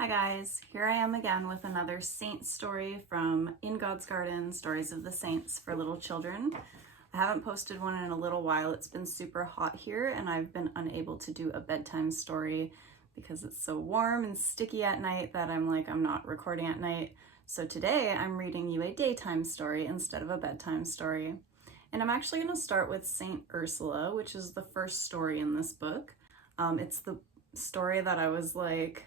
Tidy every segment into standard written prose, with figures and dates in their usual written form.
Hi guys, here I am again with another saint story from In God's Garden, Stories of the Saints for Little Children. I haven't posted one in a little while. It's been super hot here and I've been unable to do a bedtime story because it's so warm and sticky at night that I'm not recording at night. So today I'm reading you a daytime story instead of a bedtime story. And I'm actually going to start with Saint Ursula, which is the first story in this book. It's the story that I was like,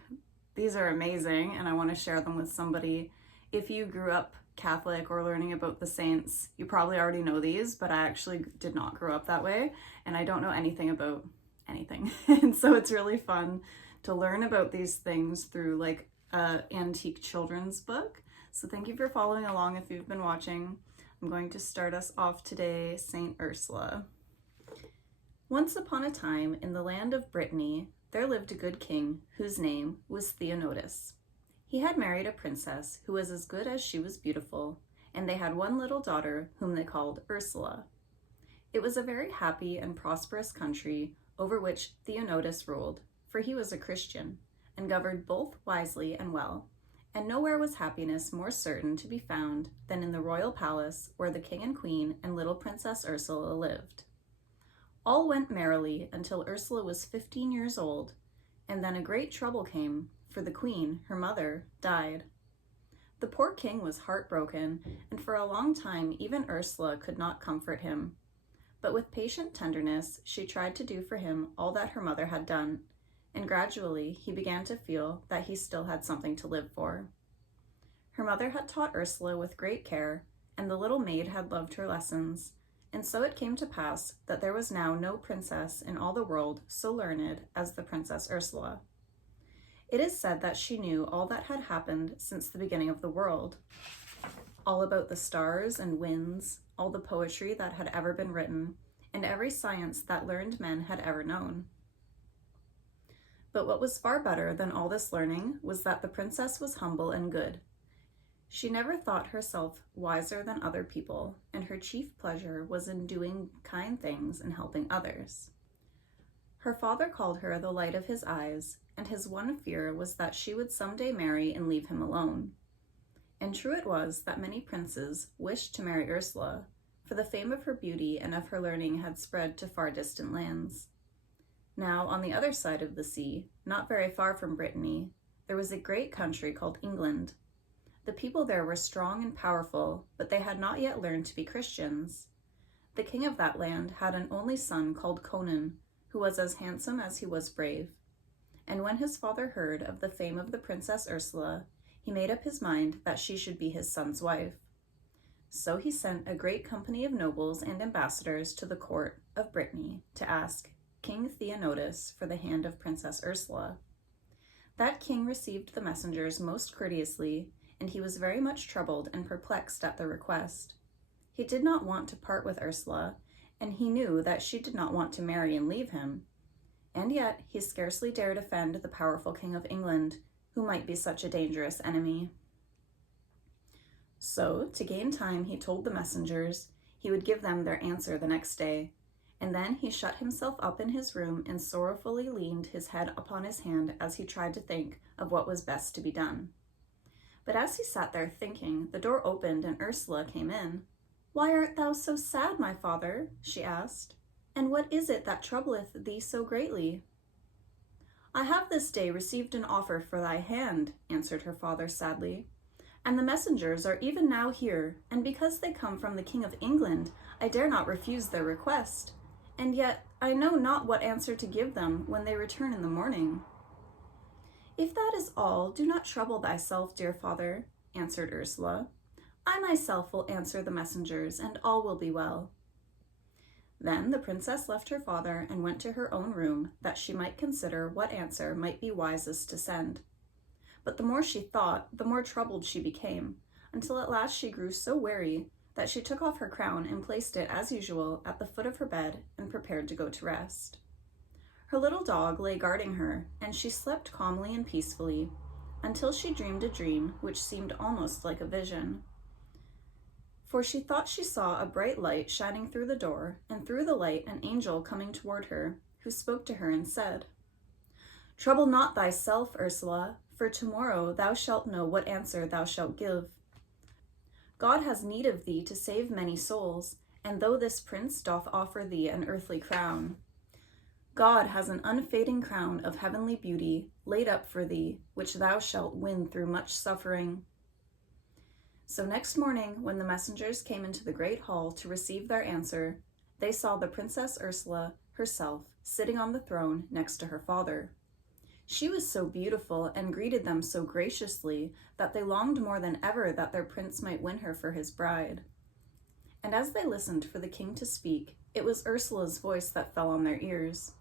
these are amazing and I want to share them with somebody. If you grew up Catholic or learning about the saints, you probably already know these, but I actually did not grow up that way and I don't know anything about anything. And so it's really fun to learn about these things through like an antique children's book. So thank you for following along if you've been watching. I'm going to start us off today, Saint Ursula. Once upon a time in the land of Brittany, there lived a good king whose name was Theonotus. He had married a princess who was as good as she was beautiful, and they had one little daughter whom they called Ursula. It was a very happy and prosperous country over which Theonotus ruled, for he was a Christian, and governed both wisely and well, and nowhere was happiness more certain to be found than in the royal palace where the king and queen and little Princess Ursula lived. All went merrily until Ursula was 15 years old, and then a great trouble came, for the queen, her mother, died. The poor king was heartbroken, and for a long time even Ursula could not comfort him. But with patient tenderness, she tried to do for him all that her mother had done, and gradually he began to feel that he still had something to live for. Her mother had taught Ursula with great care, and the little maid had loved her lessons. And so it came to pass that there was now no princess in all the world so learned as the Princess Ursula. It is said that she knew all that had happened since the beginning of the world, all about the stars and winds, all the poetry that had ever been written, and every science that learned men had ever known. But what was far better than all this learning was that the princess was humble and good. She never thought herself wiser than other people, and her chief pleasure was in doing kind things and helping others. Her father called her the light of his eyes, and his one fear was that she would someday marry and leave him alone. And true it was that many princes wished to marry Ursula, for the fame of her beauty and of her learning had spread to far distant lands. Now, on the other side of the sea, not very far from Brittany, there was a great country called England. The people there were strong and powerful, but they had not yet learned to be Christians. The king of that land had an only son called Conan, who was as handsome as he was brave. And when his father heard of the fame of the Princess Ursula, he made up his mind that she should be his son's wife. So he sent a great company of nobles and ambassadors to the court of Brittany to ask King Theonotus for the hand of Princess Ursula. That king received the messengers most courteously, and he was very much troubled and perplexed at the request. He did not want to part with Ursula, and he knew that she did not want to marry and leave him. And yet he scarcely dared offend the powerful King of England, who might be such a dangerous enemy. So, to gain time, he told the messengers he would give them their answer the next day, and then he shut himself up in his room and sorrowfully leaned his head upon his hand as he tried to think of what was best to be done. But as he sat there thinking, the door opened and Ursula came in. "Why art thou so sad, my father?" she asked. "And what is it that troubleth thee so greatly?" "I have this day received an offer for thy hand," answered her father sadly. "And the messengers are even now here, and because they come from the King of England, I dare not refuse their request. And yet I know not what answer to give them when they return in the morning." "If that is all, do not trouble thyself, dear father," answered Ursula. "I myself will answer the messengers, and all will be well." Then the princess left her father and went to her own room, that she might consider what answer might be wisest to send. But the more she thought, the more troubled she became, until at last she grew so weary that she took off her crown and placed it, as usual, at the foot of her bed and prepared to go to rest. Her little dog lay guarding her, and she slept calmly and peacefully, until she dreamed a dream which seemed almost like a vision. For she thought she saw a bright light shining through the door, and through the light an angel coming toward her, who spoke to her and said, "Trouble not thyself, Ursula, for tomorrow thou shalt know what answer thou shalt give. God has need of thee to save many souls, and though this prince doth offer thee an earthly crown, God has an unfading crown of heavenly beauty laid up for thee, which thou shalt win through much suffering. So next morning, when the messengers came into the great hall to receive their answer, they saw the Princess Ursula herself sitting on the throne next to her father. She was so beautiful and greeted them so graciously that they longed more than ever that their prince might win her for his bride. And as they listened for the king to speak, it was Ursula's voice that fell on their ears.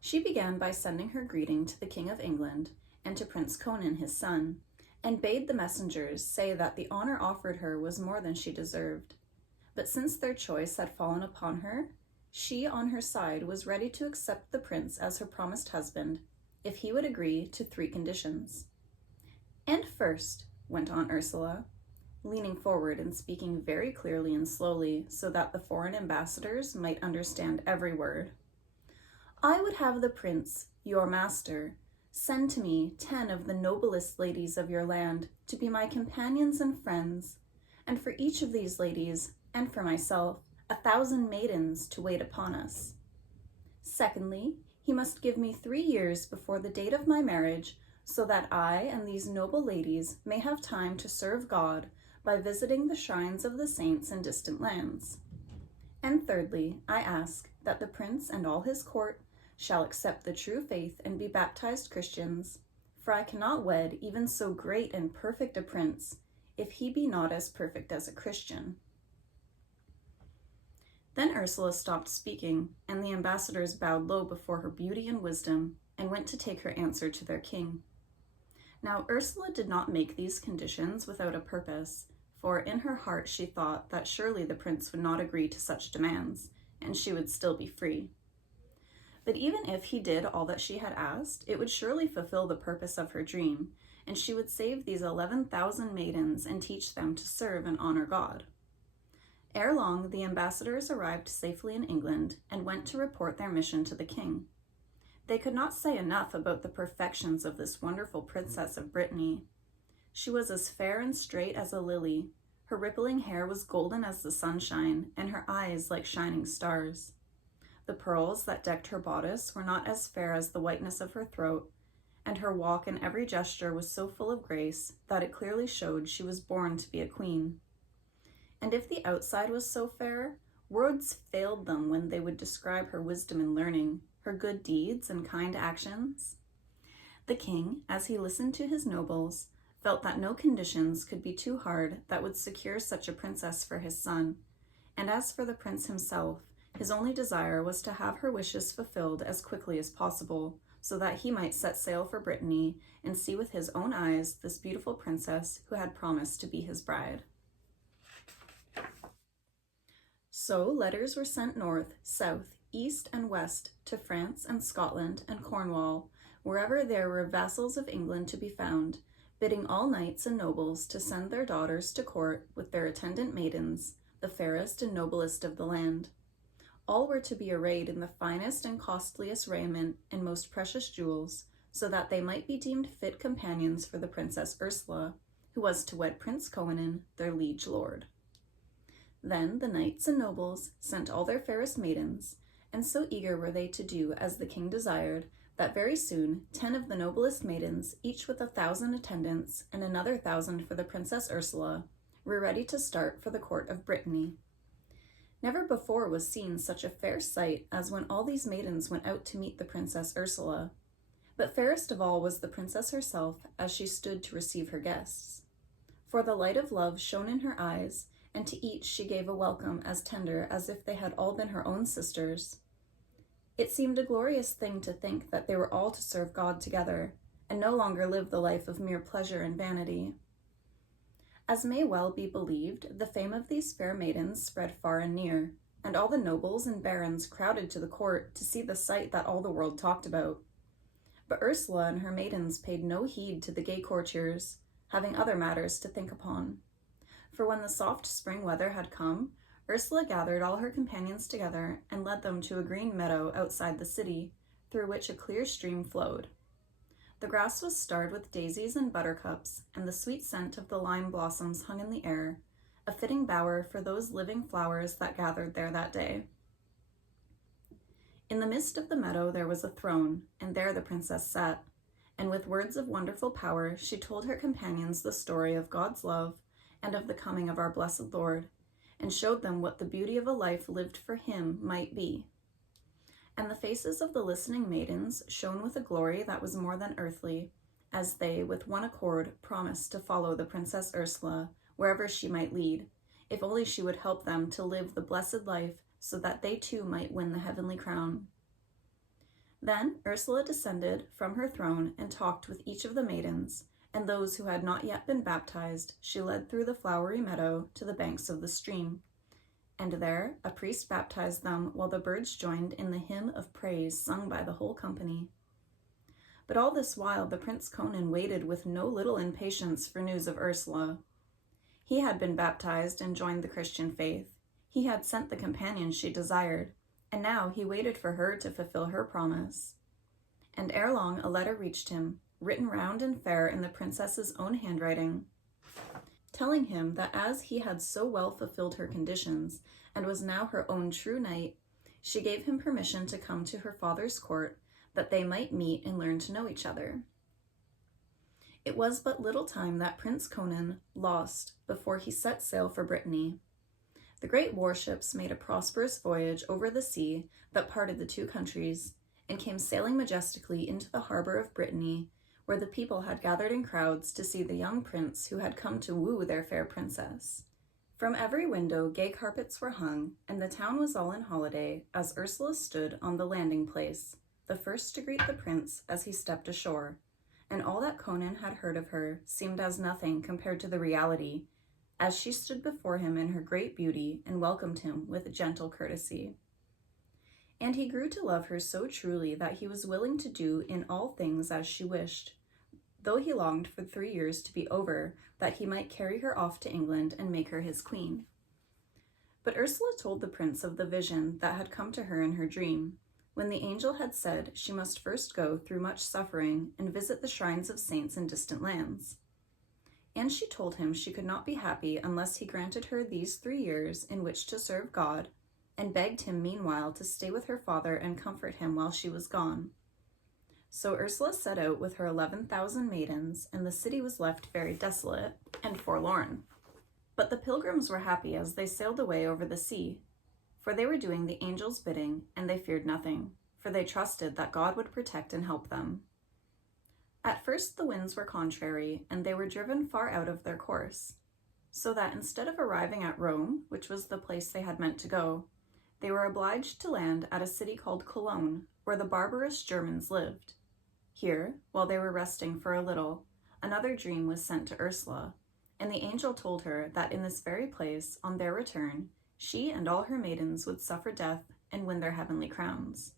She began by sending her greeting to the King of England and to Prince Conan his son, and bade the messengers say that the honor offered her was more than she deserved. But since their choice had fallen upon her, she on her side was ready to accept the prince as her promised husband, if he would agree to 3 conditions. And first, went on Ursula, leaning forward and speaking very clearly and slowly so that the foreign ambassadors might understand every word, I would have the prince, your master, send to me 10 of the noblest ladies of your land to be my companions and friends, and for each of these ladies, and for myself, 1,000 maidens to wait upon us. Secondly, he must give me 3 years before the date of my marriage, so that I and these noble ladies may have time to serve God by visiting the shrines of the saints in distant lands. And thirdly, I ask that the prince and all his court shall accept the true faith and be baptized Christians, for I cannot wed even so great and perfect a prince, if he be not as perfect as a Christian. Then Ursula stopped speaking, and the ambassadors bowed low before her beauty and wisdom, and went to take her answer to their king. Now Ursula did not make these conditions without a purpose, for in her heart she thought that surely the prince would not agree to such demands, and she would still be free. But even if he did all that she had asked, it would surely fulfill the purpose of her dream, and she would save these 11,000 maidens and teach them to serve and honor God. Ere long, the ambassadors arrived safely in England and went to report their mission to the king. They could not say enough about the perfections of this wonderful princess of Brittany. She was as fair and straight as a lily. Her rippling hair was golden as the sunshine, and her eyes like shining stars. The pearls that decked her bodice were not as fair as the whiteness of her throat, and her walk and every gesture was so full of grace that it clearly showed she was born to be a queen. And if the outside was so fair, words failed them when they would describe her wisdom and learning, her good deeds and kind actions. The king, as he listened to his nobles, felt that no conditions could be too hard that would secure such a princess for his son, and as for the prince himself, his only desire was to have her wishes fulfilled as quickly as possible, so that he might set sail for Brittany and see with his own eyes this beautiful princess who had promised to be his bride. So letters were sent north, south, east, and west to France and Scotland and Cornwall, wherever there were vassals of England to be found, bidding all knights and nobles to send their daughters to court with their attendant maidens, the fairest and noblest of the land. All were to be arrayed in the finest and costliest raiment and most precious jewels, so that they might be deemed fit companions for the Princess Ursula, who was to wed Prince Conan, their liege lord. Then the knights and nobles sent all their fairest maidens, and so eager were they to do as the king desired, that very soon 10 of the noblest maidens, each with 1,000 attendants, and another 1,000 for the Princess Ursula, were ready to start for the court of Brittany. Never before was seen such a fair sight as when all these maidens went out to meet the Princess Ursula. But fairest of all was the princess herself as she stood to receive her guests. For the light of love shone in her eyes, and to each she gave a welcome as tender as if they had all been her own sisters. It seemed a glorious thing to think that they were all to serve God together, and no longer live the life of mere pleasure and vanity. As may well be believed, the fame of these fair maidens spread far and near, and all the nobles and barons crowded to the court to see the sight that all the world talked about. But Ursula and her maidens paid no heed to the gay courtiers, having other matters to think upon. For when the soft spring weather had come, Ursula gathered all her companions together and led them to a green meadow outside the city, through which a clear stream flowed. The grass was starred with daisies and buttercups, and the sweet scent of the lime blossoms hung in the air, a fitting bower for those living flowers that gathered there that day. In the midst of the meadow there was a throne, and there the princess sat, and with words of wonderful power she told her companions the story of God's love and of the coming of our blessed Lord, and showed them what the beauty of a life lived for him might be. And the faces of the listening maidens shone with a glory that was more than earthly, as they, with one accord, promised to follow the Princess Ursula wherever she might lead, if only she would help them to live the blessed life so that they too might win the heavenly crown. Then Ursula descended from her throne and talked with each of the maidens, and those who had not yet been baptized she led through the flowery meadow to the banks of the stream. And there a priest baptized them while the birds joined in the hymn of praise sung by the whole company. But all this while the Prince Conan waited with no little impatience for news of Ursula. He had been baptized and joined the Christian faith. He had sent the companion she desired, and now he waited for her to fulfill her promise. And ere long a letter reached him, written round and fair in the princess's own handwriting, telling him that as he had so well fulfilled her conditions, and was now her own true knight, she gave him permission to come to her father's court, that they might meet and learn to know each other. It was but little time that Prince Conan lost before he set sail for Brittany. The great warships made a prosperous voyage over the sea that parted the two countries, and came sailing majestically into the harbor of Brittany, where the people had gathered in crowds to see the young prince who had come to woo their fair princess. From every window gay carpets were hung, and the town was all in holiday, as Ursula stood on the landing place, the first to greet the prince as he stepped ashore, and all that Conan had heard of her seemed as nothing compared to the reality, as she stood before him in her great beauty and welcomed him with gentle courtesy. And he grew to love her so truly that he was willing to do in all things as she wished, though he longed for 3 years to be over, that he might carry her off to England and make her his queen. But Ursula told the prince of the vision that had come to her in her dream, when the angel had said she must first go through much suffering and visit the shrines of saints in distant lands. And she told him she could not be happy unless he granted her these 3 years in which to serve God, and begged him meanwhile to stay with her father and comfort him while she was gone. So Ursula set out with her 11,000 maidens, and the city was left very desolate and forlorn. But the pilgrims were happy as they sailed away over the sea, for they were doing the angel's bidding, and they feared nothing, for they trusted that God would protect and help them. At first the winds were contrary, and they were driven far out of their course, so that instead of arriving at Rome, which was the place they had meant to go, they were obliged to land at a city called Cologne, where the barbarous Germans lived. Here, while they were resting for a little, another dream was sent to Ursula, and the angel told her that in this very place, on their return, she and all her maidens would suffer death and win their heavenly crowns.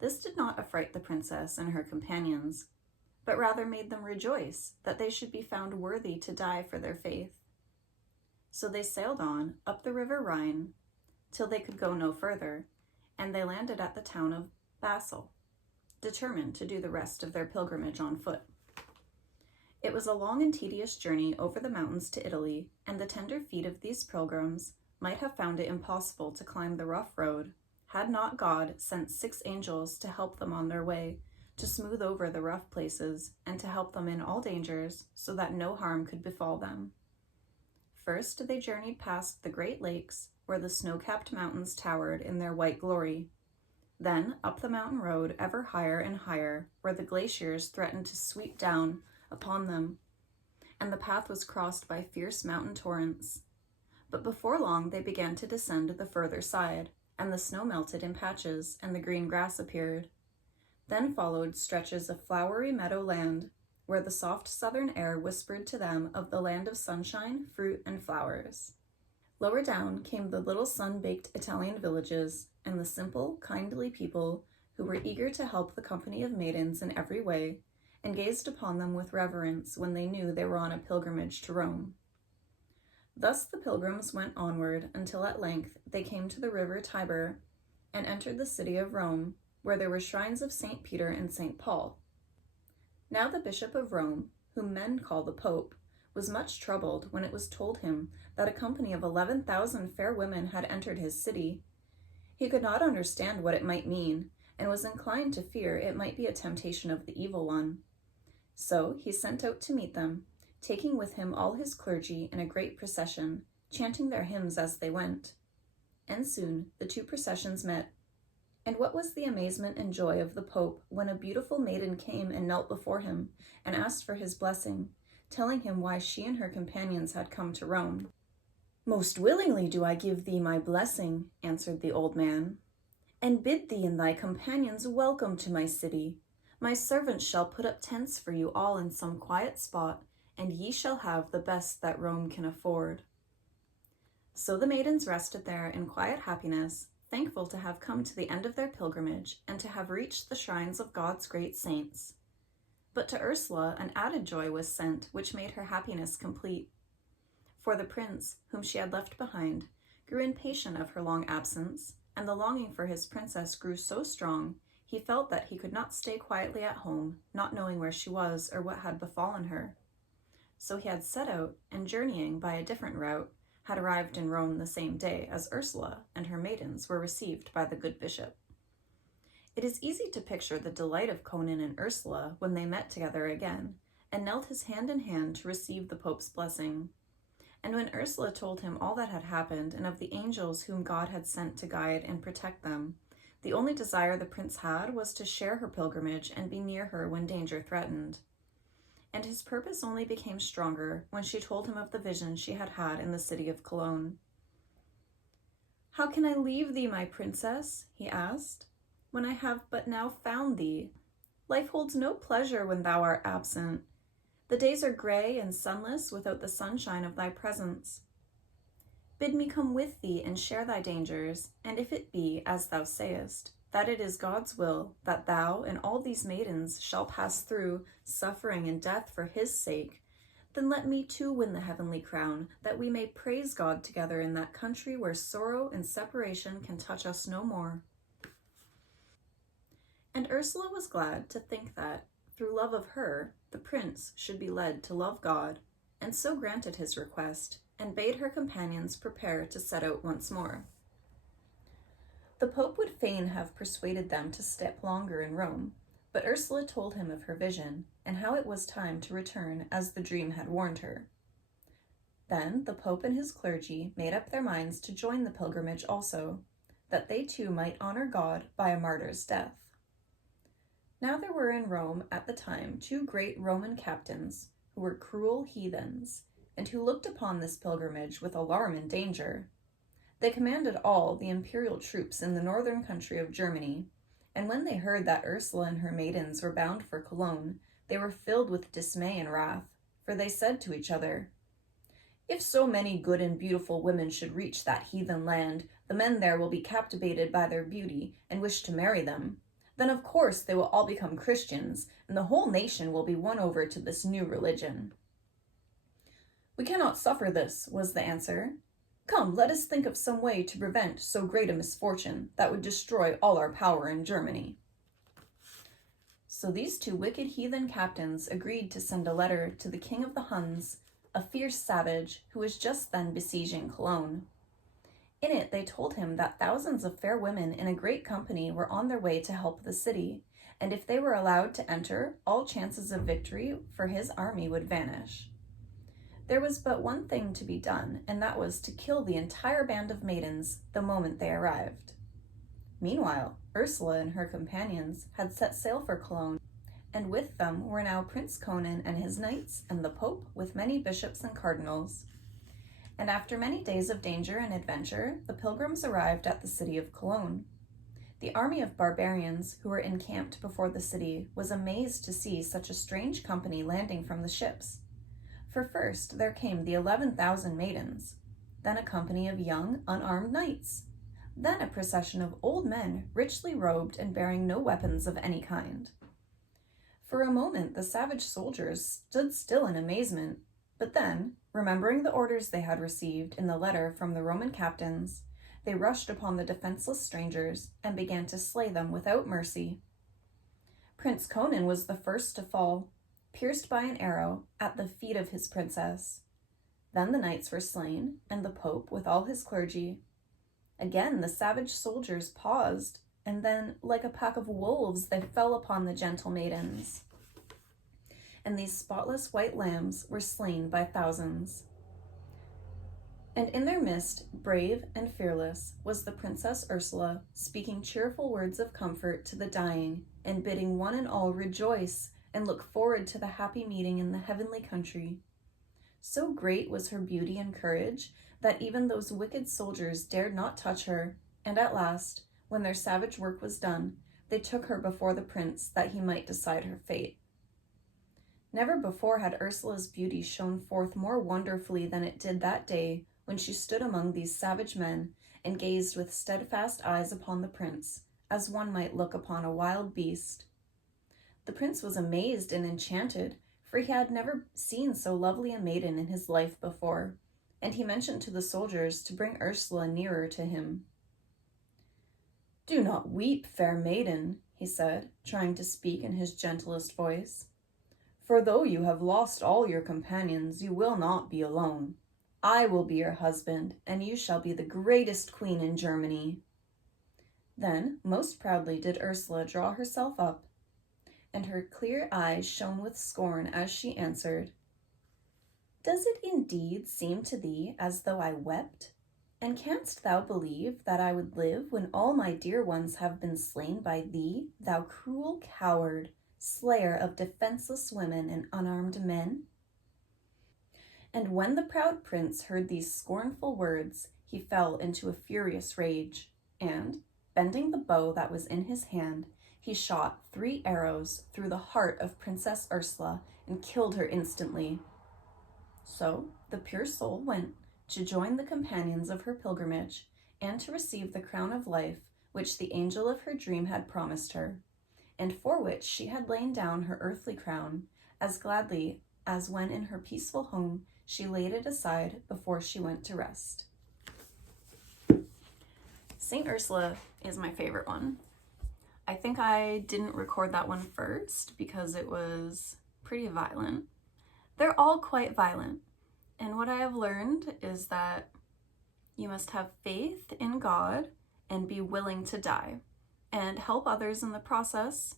This did not affright the princess and her companions, but rather made them rejoice that they should be found worthy to die for their faith. So they sailed on, up the river Rhine, till they could go no further, and they landed at the town of Basel, determined to do the rest of their pilgrimage on foot. It was a long and tedious journey over the mountains to Italy, and the tender feet of these pilgrims might have found it impossible to climb the rough road, had not God sent 6 angels to help them on their way, to smooth over the rough places, and to help them in all dangers, so that no harm could befall them. First they journeyed past the great lakes, where the snow-capped mountains towered in their white glory. Then up the mountain road ever higher and higher, where the glaciers threatened to sweep down upon them, and the path was crossed by fierce mountain torrents. But before long they began to descend the further side, and the snow melted in patches, and the green grass appeared. Then followed stretches of flowery meadow land, where the soft southern air whispered to them of the land of sunshine, fruit, and flowers. Lower down came the little sun-baked Italian villages, and the simple, kindly people who were eager to help the company of maidens in every way, and gazed upon them with reverence when they knew they were on a pilgrimage to Rome. Thus the pilgrims went onward until at length they came to the river Tiber and entered the city of Rome, where there were shrines of St. Peter and St. Paul. Now the Bishop of Rome, whom men call the Pope, was much troubled when it was told him that a company of 11,000 fair women had entered his city. He could not understand what it might mean, and was inclined to fear it might be a temptation of the evil one. So he sent out to meet them, taking with him all his clergy in a great procession, chanting their hymns as they went. And soon the two processions met. And what was the amazement and joy of the Pope when a beautiful maiden came and knelt before him and asked for his blessing, telling him why she and her companions had come to Rome. "Most willingly do I give thee my blessing," answered the old man, "and bid thee and thy companions welcome to my city. My servants shall put up tents for you all in some quiet spot, and ye shall have the best that Rome can afford." So the maidens rested there in quiet happiness, thankful to have come to the end of their pilgrimage and to have reached the shrines of God's great saints. But to Ursula an added joy was sent, which made her happiness complete. For the prince, whom she had left behind, grew impatient of her long absence, and the longing for his princess grew so strong, he felt that he could not stay quietly at home, not knowing where she was or what had befallen her. So he had set out, and journeying by a different route, had arrived in Rome the same day as Ursula and her maidens were received by the good bishop. It is easy to picture the delight of Conan and Ursula when they met together again, and knelt his hand in hand to receive the Pope's blessing. And when Ursula told him all that had happened and of the angels whom God had sent to guide and protect them, the only desire the prince had was to share her pilgrimage and be near her when danger threatened. And his purpose only became stronger when she told him of the vision she had had in the city of Cologne. "How can I leave thee, my princess?" he asked, "when I have but now found thee? Life holds no pleasure when thou art absent. The days are gray and sunless without the sunshine of thy presence. Bid me come with thee and share thy dangers, and if it be, as thou sayest, that it is God's will that thou and all these maidens shall pass through suffering and death for his sake, then let me too win the heavenly crown, that we may praise God together in that country where sorrow and separation can touch us no more." And Ursula was glad to think that, through love of her, the prince should be led to love God, and so granted his request, and bade her companions prepare to set out once more. The Pope would fain have persuaded them to step longer in Rome, but Ursula told him of her vision, and how it was time to return as the dream had warned her. Then the Pope and his clergy made up their minds to join the pilgrimage also, that they too might honor God by a martyr's death. Now there were in Rome at the time 2 great Roman captains, who were cruel heathens, and who looked upon this pilgrimage with alarm and danger. They commanded all the imperial troops in the northern country of Germany, and when they heard that Ursula and her maidens were bound for Cologne, they were filled with dismay and wrath, for they said to each other, "If so many good and beautiful women should reach that heathen land, the men there will be captivated by their beauty and wish to marry them. Then of course they will all become Christians, and the whole nation will be won over to this new religion." "We cannot suffer this," was the answer. "Come, let us think of some way to prevent so great a misfortune that would destroy all our power in Germany." So these 2 wicked heathen captains agreed to send a letter to the king of the Huns, a fierce savage who was just then besieging Cologne. In it they told him that thousands of fair women in a great company were on their way to help the city, and if they were allowed to enter, all chances of victory for his army would vanish. There was but one thing to be done, and that was to kill the entire band of maidens the moment they arrived. Meanwhile, Ursula and her companions had set sail for Cologne, and with them were now Prince Conan and his knights, and the Pope with many bishops and cardinals. And after many days of danger and adventure, the pilgrims arrived at the city of Cologne. The army of barbarians who were encamped before the city was amazed to see such a strange company landing from the ships. For first there came the 11,000 maidens, then a company of young, unarmed knights, then a procession of old men richly robed and bearing no weapons of any kind. For a moment the savage soldiers stood still in amazement, but then, remembering the orders they had received in the letter from the Roman captains, they rushed upon the defenseless strangers and began to slay them without mercy. Prince Conan was the first to fall, pierced by an arrow, at the feet of his princess. Then the knights were slain, and the Pope with all his clergy. Again the savage soldiers paused, and then, like a pack of wolves, they fell upon the gentle maidens. And these spotless white lambs were slain by thousands. And in their midst, brave and fearless, was the Princess Ursula, speaking cheerful words of comfort to the dying, and bidding one and all rejoice and look forward to the happy meeting in the heavenly country. So great was her beauty and courage that even those wicked soldiers dared not touch her, and at last, when their savage work was done, they took her before the prince that he might decide her fate. Never before had Ursula's beauty shone forth more wonderfully than it did that day when she stood among these savage men and gazed with steadfast eyes upon the prince, as one might look upon a wild beast. The prince was amazed and enchanted, for he had never seen so lovely a maiden in his life before, and he mentioned to the soldiers to bring Ursula nearer to him. "Do not weep, fair maiden," he said, trying to speak in his gentlest voice. "For though you have lost all your companions, you will not be alone. I will be your husband, and you shall be the greatest queen in Germany." Then, most proudly did Ursula draw herself up, and her clear eyes shone with scorn as she answered, "Does it indeed seem to thee as though I wept? And canst thou believe that I would live when all my dear ones have been slain by thee, thou cruel coward, slayer of defenseless women and unarmed men?" And when the proud prince heard these scornful words, he fell into a furious rage, and, bending the bow that was in his hand, he shot 3 arrows through the heart of Princess Ursula and killed her instantly. So the pure soul went to join the companions of her pilgrimage and to receive the crown of life which the angel of her dream had promised her, and for which she had lain down her earthly crown as gladly as when in her peaceful home she laid it aside before she went to rest. Saint Ursula is my favorite one. I think I didn't record that one first because it was pretty violent. They're all quite violent. And what I have learned is that you must have faith in God and be willing to die and help others in the process.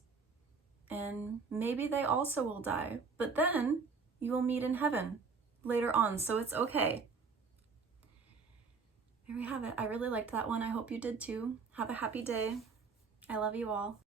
And maybe they also will die, but then you will meet in heaven later on, so it's okay. There we have it. I really liked that one. I hope you did too. Have a happy day. I love you all.